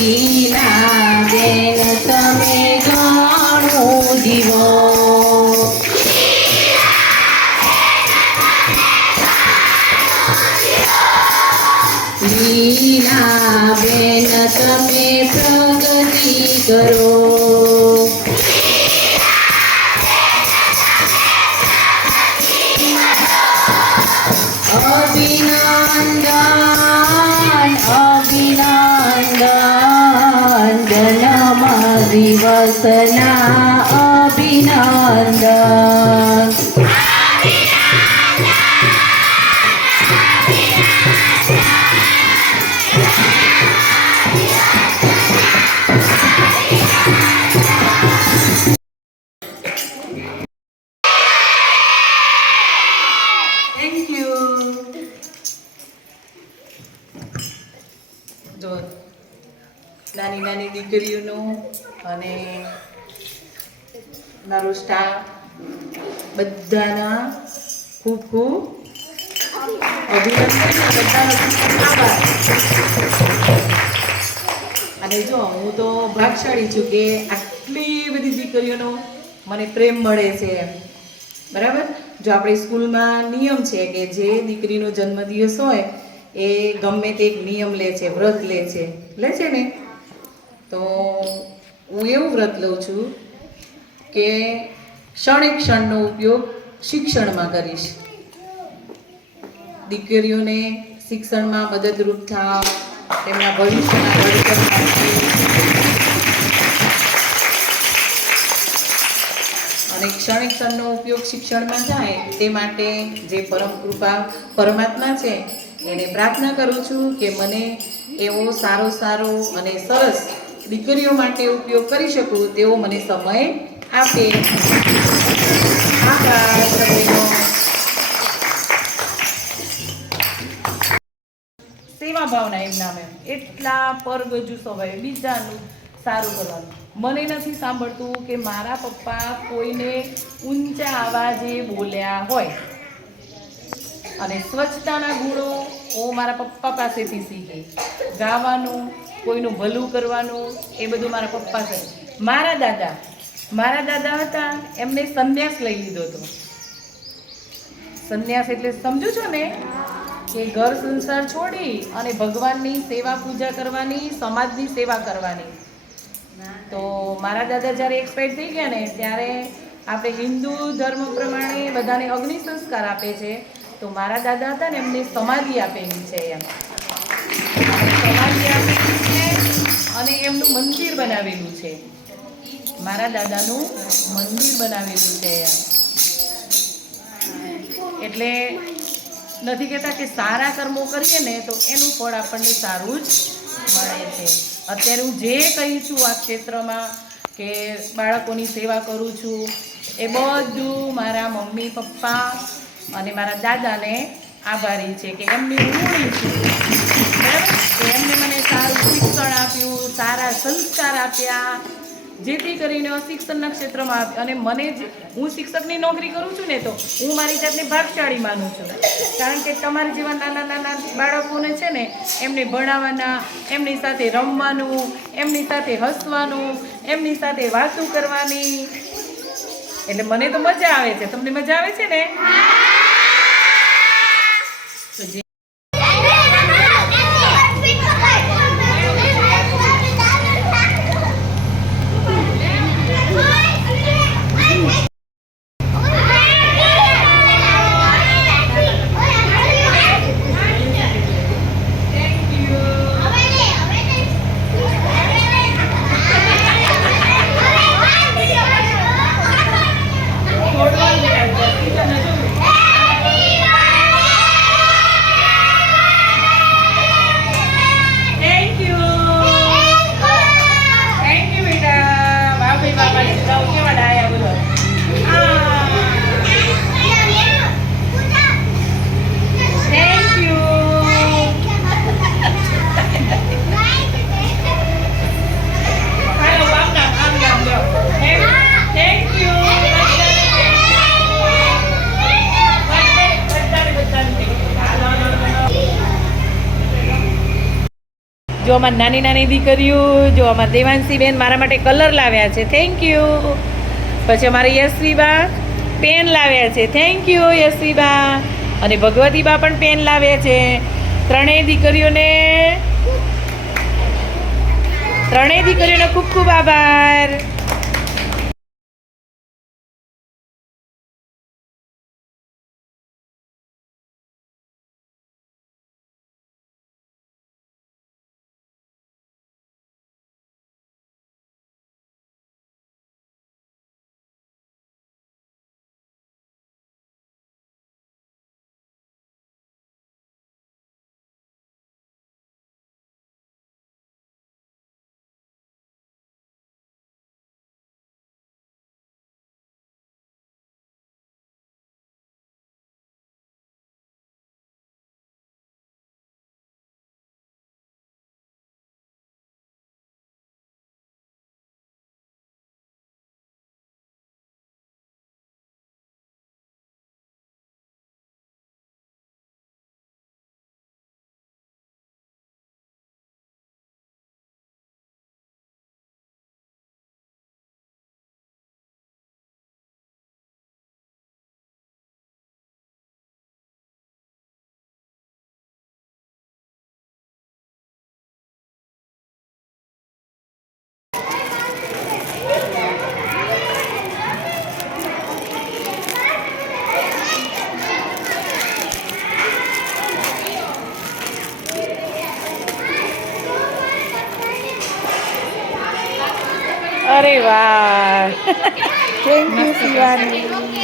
લીલા બેન તમે ઘણું જીવો, લીલા બેન તમે પ્રગતિ કરો, અભિનંદન અભિનંદન જન્મ દિવસના અભિનંદન. Thank you. જો નાની નાની દીકરીઓનું અને મારો સ્ટાફ બધાના ખૂબ ખૂબ અભિનંદન, બધાનો આભાર. અને જો હું તો ભાગશાળી છું કે આટલી બધી દીકરીઓનો મને પ્રેમ મળે છે, બરાબર. જો આપણે સ્કૂલમાં નિયમ છે કે જે દીકરીનો જન્મદિવસ હોય એ ગમે તે એક નિયમ લે છે, વ્રત લે છે ને. તો હું એવું વ્રત લઉં છું કે ક્ષણે ક્ષણનો ઉપયોગ શિક્ષણમાં કરીશ. દીકરીઓને શિક્ષણમાં મદદરૂપ થાવ, તેમના ભવિષ્યના ઘડતર માટે અને ક્ષણે ક્ષણનો ઉપયોગ શિક્ષણમાં જાય તે માટે જે પરમ કૃપા પરમાત્મા છે એને પ્રાર્થના કરું છું કે મને એવો સારો અને સરસ દીકરીઓ માટે ઉપયોગ કરી શકું તેવો મને સમય આપે. આભાર સર્વેનો. સેવા ભાવના એમ નામે એટલા પરગજુ સ્વભાવે બીજાનું સારું કરવાનું. મને નથી સાંભળતું કે મારા પપ્પા કોઈને ઊંચા અવાજે બોલ્યા હોય. અને સ્વચ્છતાના ગુણો હું મારા પપ્પા પાસેથી શીખી. ગાવાનું, કોઈનું ભલું કરવાનું, એ બધું મારા પપ્પા છે. મારા દાદા હતા, એમને સંન્યાસ લઈ લીધો હતો. સંન્યાસ એટલે સમજો છો ને કે ઘર સંસાર છોડી અને ભગવાનની સેવા પૂજા કરવાની, સમાજની સેવા કરવાની. તો મારા દાદા જ્યારે એક્સપાયર થઈ ગયા ને ત્યારે આપણે હિન્દુ ધર્મ પ્રમાણે બધાને અગ્નિ સંસ્કાર આપે છે. તો મારા દાદા હતા ને એમને સમાધિ આપેલી છે એમ. સમાધિ આપેલી છે અને એમનું મંદિર બનાવેલું છે. મારા દાદાનું મંદિર બનાવેલું છે એમ. એટલે નથી કહેતા કે સારા કર્મો કરીએ ને તો એનું ફળ આપણને સારું જ મળે છે. અત્યારે હું જે કહી છું આ ક્ષેત્રમાં કે બાળકોની સેવા કરું છું એ બધું મારા મમ્મી પપ્પા અને મારા દાદાને આભારી છે કે એમની ઋણી છું, બરાબર. કે એમને મને સારું શિક્ષણ આપ્યું, સારા સંસ્કાર આપ્યા, જેથી કરીને શિક્ષણના ક્ષેત્રમાં અને મને જ હું શિક્ષકની નોકરી કરું છું ને તો હું મારી જાતને ભાગશાળી માનું છું. કારણ કે તમારા જેવા નાના બાળકોને છે ને એમને ભણાવવાના, એમની સાથે રમવાનું, એમની સાથે હસવાનું, એમની સાથે વાતો કરવાની, એટલે મને તો મજા આવે છે. તમને મજા આવે છે ને? તો જે જો અમારી નાની નાની દીકરીઓ, જો અમારી દેવાંશી બેન મારા માટે કલર લાવ્યા છે, થેન્ક યુ. પછી અમારી યશવીબા પેન લાવ્યા છે, થેન્ક યુ યશવીબા. અને ભગવતીબા પણ પેન લાવ્યા છે. ત્રણેય દીકરીઓને ખૂબ ખૂબ આભાર. અરે વાહ, થેન્ક યુ શિવાની.